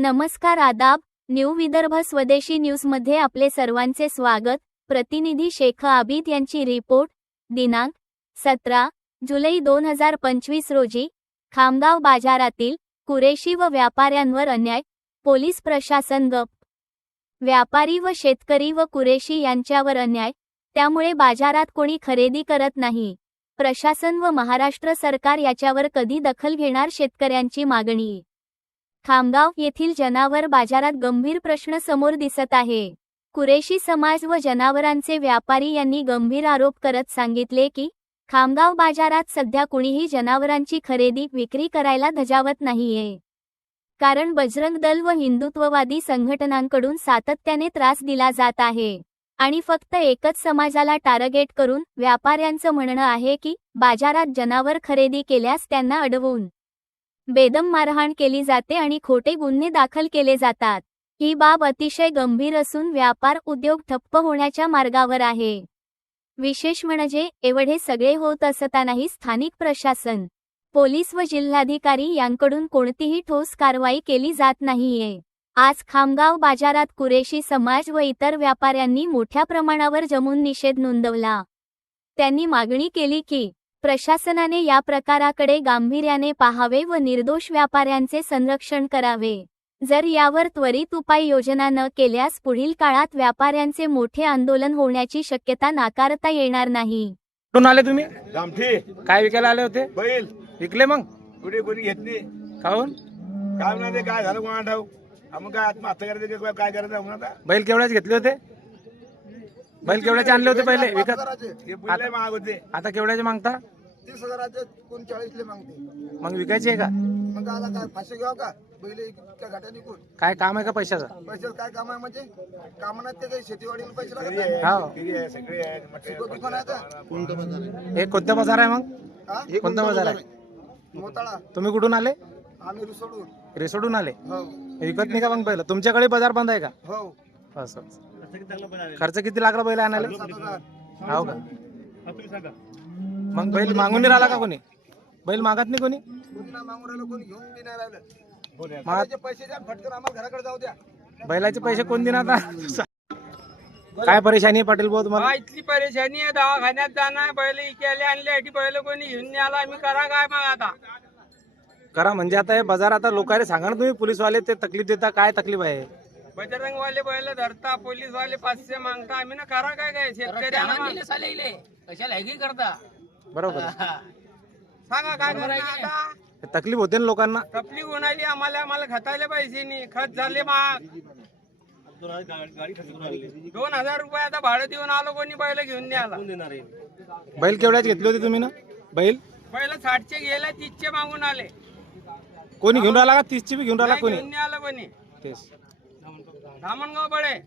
नमस्कार आदाब न्यू विदर्भ स्वदेशी न्यूजमध्ये आपले सर्वांचे स्वागत. प्रतिनिधी शेख आबिद यांची रिपोर्ट दिनांक सतरा जुलै दोन हजार पंचवीस रोजी खामगाव बाजारातील कुरेशी व व्यापाऱ्यांवर अन्याय पोलीस प्रशासन गप. व्यापारी व शेतकरी व कुरेशी यांच्यावर अन्याय त्यामुळे बाजारात कोणी खरेदी करत नाही. प्रशासन व महाराष्ट्र सरकार याच्यावर कधी दखल घेणार शेतकऱ्यांची मागणी? खामगाव येथील जनावर बाजारात गंभीर प्रश्न समोर दिसत आहे. कुरेशी समाज व जनावरांचे व्यापारी यांनी गंभीर आरोप करत सांगितले की खामगाव बाजारात सध्या कुणीही जनावरांची खरेदी विक्री करायला धजावत नाहीये. कारण बजरंग दल व हिंदुत्ववादी संघटनांकडून सातत्याने त्रास दिला जात आहे. आणि फक्त एकच समाजाला टार्गेट करून व्यापाऱ्यांचं म्हणणं आहे की बाजारात जनावर खरेदी केल्यास त्यांना अडवून बेदम मारहाण केली जाते आणि खोटे गुन्हे दाखल केले जातात. ही बाब अतिशय गंभीर असून व्यापार उद्योग ठप्प होण्याच्या मार्गावर आहे. विशेष म्हणजे एवढे सगळे होत असतानाही स्थानिक प्रशासन पोलीस व जिल्हाधिकारी यांकडून कोणतीही ठोस कारवाई केली जात नाहीये. आज खामगाव बाजारात कुरेशी समाज व इतर व्यापाऱ्यांनी मोठ्या प्रमाणावर जमून निषेध नोंदवला. त्यांनी मागणी केली की प्रशासनाने या प्रकाराकडे गांभीर्याने पाहावे व निर्दोष व्यापाऱ्यांचे संरक्षण करावे. जर यावर त्वरित उपाययोजना न केल्यास पुढील काळात व्यापाऱ्यांचे मोठे आंदोलन होण्याची शक्यता नाकारता येणार नाही. कुठून आले तुम्ही? गामठी काय विकायला आले होते? बैल. विकले मग? कुठे कोणी घेतली. काहून? काय म्हणा ते काय झालं कोणा ठाऊ आपण काय आत्महत्या करायचं काय करायचं बैल केवढ्याच घेतले होते? बैल केवढ्याचे आणले होते पहिले? विकत? ते बैल लय महाग होते आता केवढ्याचे मागता? तीस हजाराचे कोण चाळीसले मागते. मग विकायचे आहे का? मग आता काय फाशी घ्याव का? पहिले इतक्या घाट्या निघून. काय काम आहे का पैशाचं? पैशाचं काय काम आहे म्हणजे? कामात ते काही शेतीवाडीला पैसे लागत नाही. दुकान आहे का? कोणतं बाजार हे कोणता बाजार आहे मग? हा? कोणता बाजार आहे? मोताळा. तुम्ही कुठून आले? आम्ही रुसडून. रेसोडून आले? हो विकत नाही का मग बैल? तुमच्याकडे बाजार बंद आहे का? हो. असं खर्च किती लागला बैल आणायला? हो का? मग बैल मागून नाही राहिला का कोणी? बैल मागत नाही कोणी? बैलाचे पैसे कोण देणार आता? काय परेशानी आहे पाटील भाऊ तुम्हाला? इथली परेशानी आहे दवाखान्यात जाणार बैल इकेले आणले बैल कोणी घेऊन नाही आला आम्ही करा काय मग आता? करा म्हणजे आता हे बाजार आता लोकांना सांगा ना तुम्ही पोलीसवाले ते तकलीफ देता काय तकलीफ आहे? बजरंग वाले बैल धरता पोलीस वाले पाचशे मागता. आम्ही ना करा काय काय? शेतकरी बरोबर. सांगा काय करणार आता? तकलीफ होते ना लोकांना. तपली उन्हाळी आम्हाला आम्हाला खताले पैसे नाही. खत झाले महाग दोन हजार रुपये आता भाडं देऊन आलो कोणी बैल घेऊन नाही आला बैल केवढ्याच घेतले होते तुम्ही ना? बैल? बैल साठचे गेले तीसचे मागून आले. कोणी घेऊन राहिला का? तीसची बी घेऊन राहिला नाही कोणी? घेऊन नाही आलं कोणी. तेच. धामणगाव बळे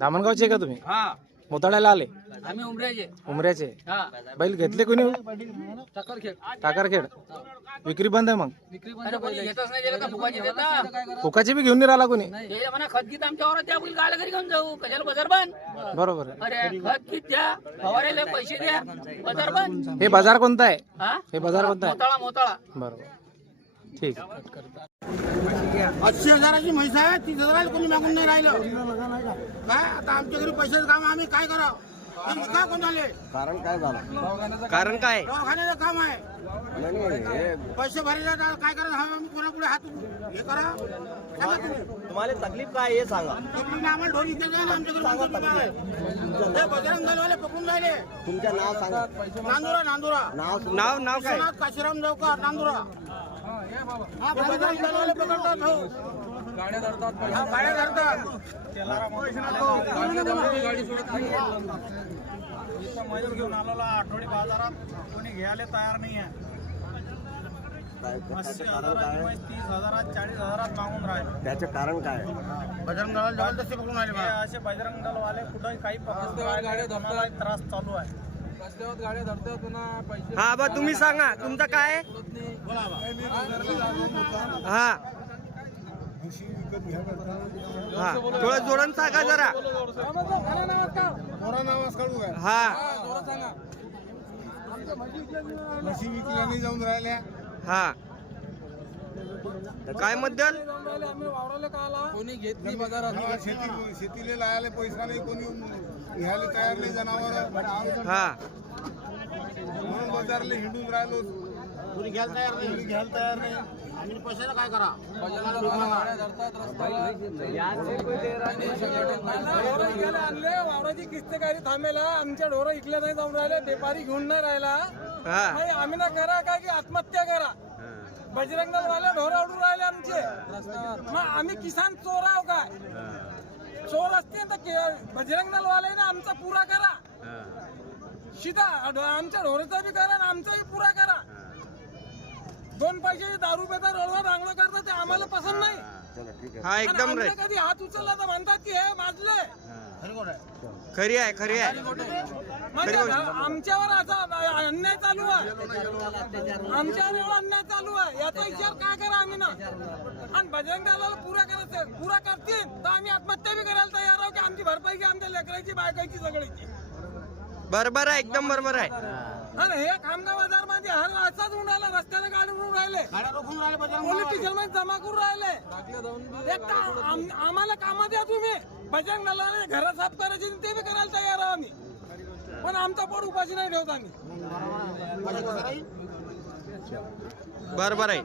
धामणगावचे का तुम्ही? हा. मोताळ्याला आले. आम्ही उमऱ्याचे. उमऱ्याचे. हा. बैल घेतले कोणी? टाकारखेड. विक्री बंद आहे मग. अरे कोणी घेतच नाही गेलं तर फुकाची देता. फुकाची बी घेऊन नाही राहिला कोणी? हे म्हणा खत गीत आमच्यावर द्या बैल गायला घरी घेऊन जाऊ. कशाला बाजार बंद? बरोबर आहे. अरे खत गीत द्या. फवारेला पैसे द्या. बाजार बंद. हे बाजार कोणता आहे? हा? हे बाजार कोणता आहे? मोताळा मोताळा. बरोबर. ठीक. अस्सी हजाराची म्हैस आहे तीस हजाराला कोणी मागून नाही राहिलं. काय? आता आमच्या घरी पैशाचं काम आम्ही काय करावं? ते विका कोण झाले कारण काय झालं? कारण काय? दवाखान्याचं काम आहे. पैसे भरायला आता काय करायचं? हा आम्ही कोणापुढे हात हे करा. सांगा तुम्ही. तुम्हाला तकलीफ काय हे सांगा. नाही, आम्हाला ढोल इथे द्या ना, आमच्याकडे माणसं बिमार आहे. ते बजरंग दलवाले पकडून राहिले. तुमचं नाव सांगा. नांदुरा नांदुरा. नाव नाव नाव काय? विश्वनाथ काशीराम जवकर नांदुरा. हा हो हा, गाड्या धरतात मजूर घेऊन आलेला आठवडी बाजारात कोणी घ्यायला तयार नाही आहे तीस हजारात चाळीस हजारात मागून राहिले त्याचं कारण काय आहे? बजरंग दलवाले जबरदस्ती पकडून राहिले हे बा. असे बजरंग दलवाले कुठं काही गाड्या त्रास चालू आहे हा बा तुम्ही सांगा तुमचं काय? हा. हा थोडं जोडून सांगा जरा. हा. म्हशी विकल्याने जाऊन राहिल्या. हा. काय मुद्दल शेती शेतीला लायाले पैसा नाही कोणी घ्यायला तयार नाही जनावर. हा. म्हणून बाजारला हिंडून राहिलो. कोणी घ्यायला तयार नाही? घ्यायला तयार नाही. काय करा? आणले वावराची किस्तेकारी थांबेला आमच्या ढोरं इकले नाही जाऊन राहिले व्यापारी घेऊन नाही राहिला हा. नाही आम्ही ना करा काय की आत्महत्या करा? बजरंग दलवाले ढोरं उडून राहिले आमचे. मग आम्ही किसान चोर आहो काय? चोर असते तर के- बजरंग दलवाले ना आमचा पुरा करा. सीधा आमच्या ढोरेचा बी करा आणि आमचाही पुरा करा. दोन पैसे दारू पेता रडवा रांगडं करतात ते आम्हाला पसंत नाही. हा एकदम कधी हात उचलला तर म्हणतात की हे माजले. खरी आहे खरी आहे. म्हणजे आमच्यावर असा अन्याय चालू आहे. आमच्यावर अन्याय चालू आहे. याचा विचार काय करा आम्ही ना? आणि बजरंग दलाला पुरा करायचं पुरा करतील तर आम्ही आत्महत्या बी करायला तयार आहोत की आमची भरपाई की आमच्या लेकराची बायकाची सगळीची बरोबर आहे एकदम बरोबर आहे. आणि हे खामगाव बाजारमध्ये हर असाच होऊन राहिला रस्त्याने गाडी उडून राहिले. पोलीस स्टेशनमध्ये जमा करून राहिले. एक तर आम- आम्हाला कामात द्या तुम्ही. बजरंग दलाला घरं साफ करायची ते बी करायला तयार आहोत आम्ही. पण आमचा पोट उपाशी नाही ठेवत आम्ही. बरोबर आहे.